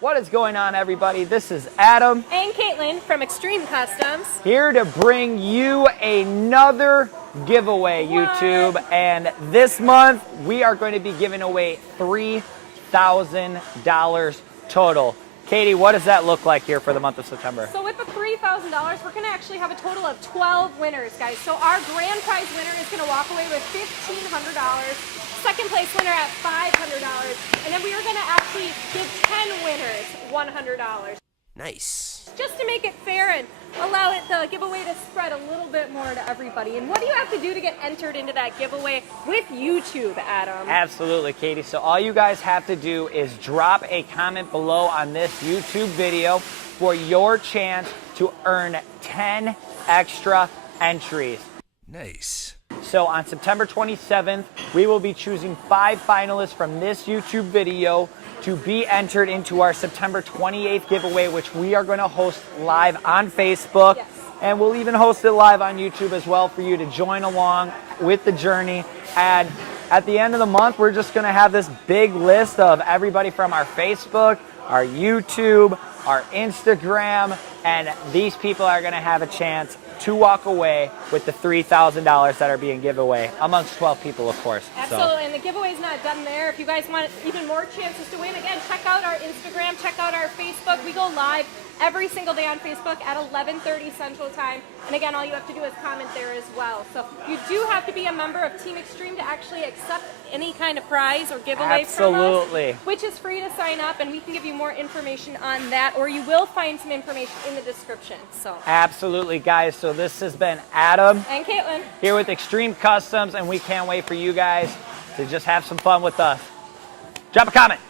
What is going on, everybody? This is Adam and Caitlin from Extreme Customs, here to bring you another giveaway, YouTube. And this month we are going to be giving away $3,000 total. Katie, what does that look like here for the month of September? So with the $3,000, we're going to actually have a total of 12 winners, guys. So our grand prize winner is going to walk away with $1,500. Second place winner at $500. And then we are going to actually give 10 winners $100. Nice. Just to make it fair and allow the giveaway to spread a little bit more to everybody. And what do you have to do to get entered into that giveaway with YouTube, Adam? Absolutely, Katie. So all you guys have to do is drop a comment below on this YouTube video for your chance to earn 10 extra entries. Nice. So on September 27th, we will be choosing 5 finalists from this YouTube video to be entered into our September 28th giveaway, which we are going to host live on Facebook. Yes. And we'll even host it live on YouTube as well for you to join along with the journey. And at the end of the month, we're just going to have this big list of everybody from our Facebook, our YouTube, our Instagram, and these people are going to have a chance to walk away with the $3,000 that are being given away amongst 12 people, of course. Absolutely, and the giveaway's not done there. If you guys want even more chances to win, again, check out our Instagram, check out our Facebook. We go live every single day on Facebook at 11:30 Central Time. And again, all you have to do is comment there as well. So you do have to be a member of Team Extreme to actually accept any kind of prize or giveaway from us, which is free to sign up, and we can give you more information on that, or you will find some information in the description. So absolutely, guys. So this has been Adam and Caitlin here with Extreme Customs, and we can't wait for you guys to just have some fun with us. Drop a comment.